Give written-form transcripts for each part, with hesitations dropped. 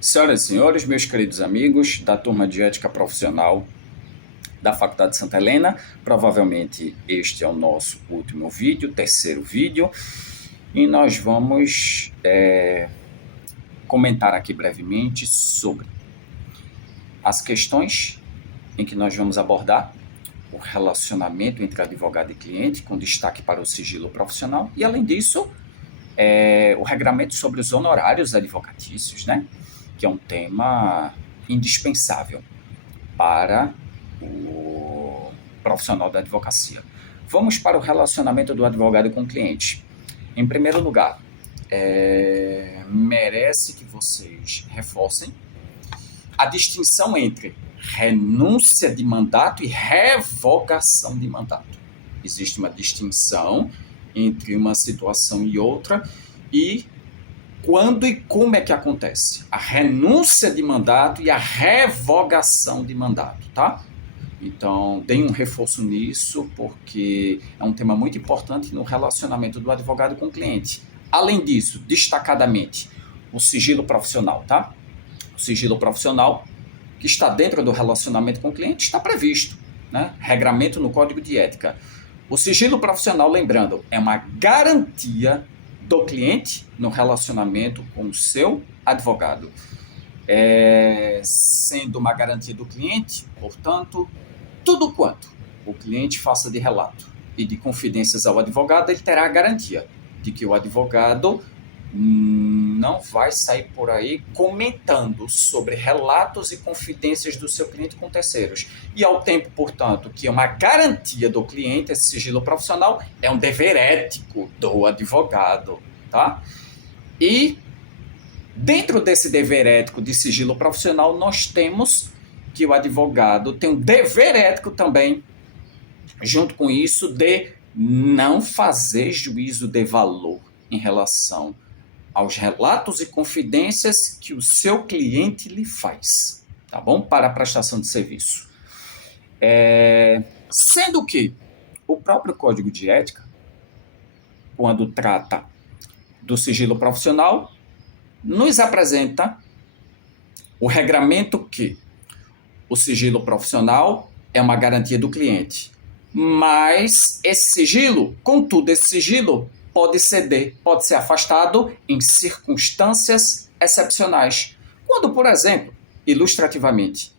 Senhoras e senhores, meus queridos amigos da turma de ética profissional da Faculdade de Santa Helena, provavelmente este é o nosso último vídeo, terceiro vídeo, e nós vamos comentar aqui brevemente sobre as questões em que nós vamos abordar o relacionamento entre advogado e cliente, com destaque para o sigilo profissional, e além disso, o regramento sobre os honorários advocatícios, né? Que é um tema indispensável para o profissional da advocacia. Vamos para o relacionamento do advogado com o cliente. Em primeiro lugar, merece que vocês reforcem a distinção entre renúncia de mandato e revogação de mandato. Existe uma distinção entre uma situação e outra, e quando e como é que acontece a renúncia de mandato e a revogação de mandato, tá? Então, deem um reforço nisso, porque é um tema muito importante no relacionamento do advogado com o cliente. Além disso, destacadamente, o sigilo profissional, tá? O sigilo profissional, que está dentro do relacionamento com o cliente, está previsto, né? Regramento no Código de Ética. O sigilo profissional, lembrando, é uma garantia do cliente no relacionamento com o seu advogado. Sendo uma garantia do cliente, portanto, tudo quanto o cliente faça de relato e de confidências ao advogado, ele terá a garantia de que o advogado não vai sair por aí comentando sobre relatos e confidências do seu cliente com terceiros. E ao tempo, portanto, que é uma garantia do cliente, esse sigilo profissional é um dever ético do advogado, tá? E dentro desse dever ético de sigilo profissional, nós temos que o advogado tem um dever ético também, junto com isso, de não fazer juízo de valor em relação aos relatos e confidências que o seu cliente lhe faz, tá bom? Para a prestação de serviço. Sendo que o próprio Código de Ética, quando trata do sigilo profissional, nos apresenta o regramento que o sigilo profissional é uma garantia do cliente, mas esse sigilo, contudo, esse sigilo pode ceder, pode ser afastado em circunstâncias excepcionais. Quando, por exemplo, ilustrativamente,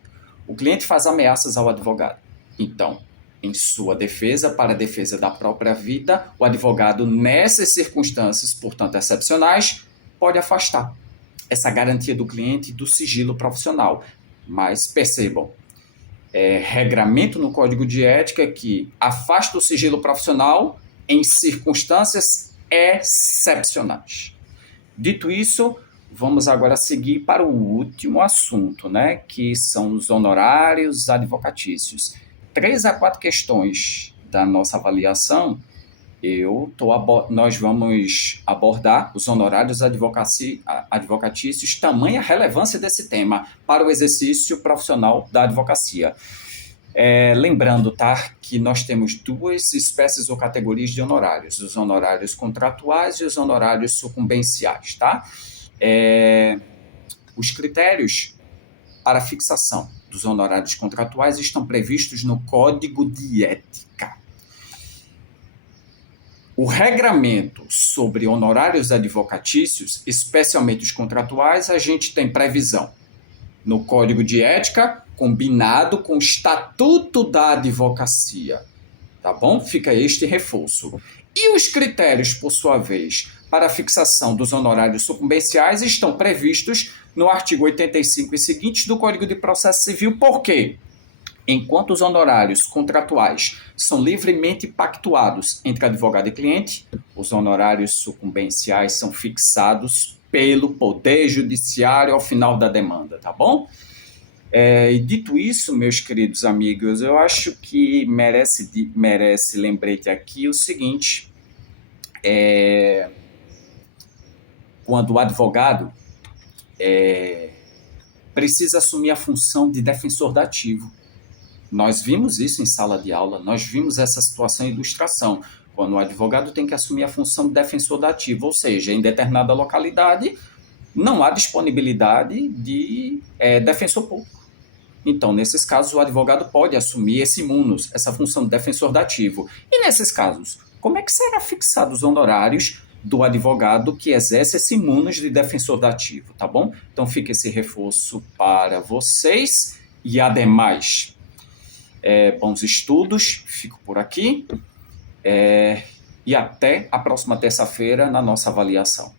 o cliente faz ameaças ao advogado. Então, em sua defesa, para a defesa da própria vida, o advogado, nessas circunstâncias, portanto, excepcionais, pode afastar essa garantia do cliente do sigilo profissional. Mas percebam, regramento no Código de Ética que afasta o sigilo profissional em circunstâncias excepcionais. Dito isso, vamos agora seguir para o último assunto, né, que são os honorários advocatícios. 3 a 4 questões da nossa avaliação, nós vamos abordar os honorários advocatícios, tamanha relevância desse tema para o exercício profissional da advocacia. Lembrando, tá, que nós temos 2 espécies ou categorias de honorários, os honorários contratuais e os honorários sucumbenciais, tá? Os critérios para fixação dos honorários contratuais estão previstos no Código de Ética. O regramento sobre honorários advocatícios, especialmente os contratuais, a gente tem previsão no Código de Ética, combinado com o Estatuto da Advocacia, tá bom? Fica este reforço. E os critérios, por sua vez, para a fixação dos honorários sucumbenciais estão previstos no artigo 85 e seguintes do Código de Processo Civil. Por quê? Enquanto os honorários contratuais são livremente pactuados entre advogado e cliente, os honorários sucumbenciais são fixados pelo Poder Judiciário ao final da demanda, tá bom? E dito isso, meus queridos amigos, eu acho que merece lembrete aqui o seguinte: quando o advogado precisa assumir a função de defensor dativo. Nós vimos isso em sala de aula, nós vimos essa situação em ilustração, quando o advogado tem que assumir a função de defensor dativo, ou seja, em determinada localidade, não há disponibilidade de defensor público. Então, nesses casos, o advogado pode assumir esse munus, essa função de defensor dativo. E nesses casos, como é que será fixado os honorários do advogado que exerce esse munus de defensor dativo, tá bom? Então, fica esse reforço para vocês e ademais. Bons estudos, fico por aqui e até a próxima terça-feira na nossa avaliação.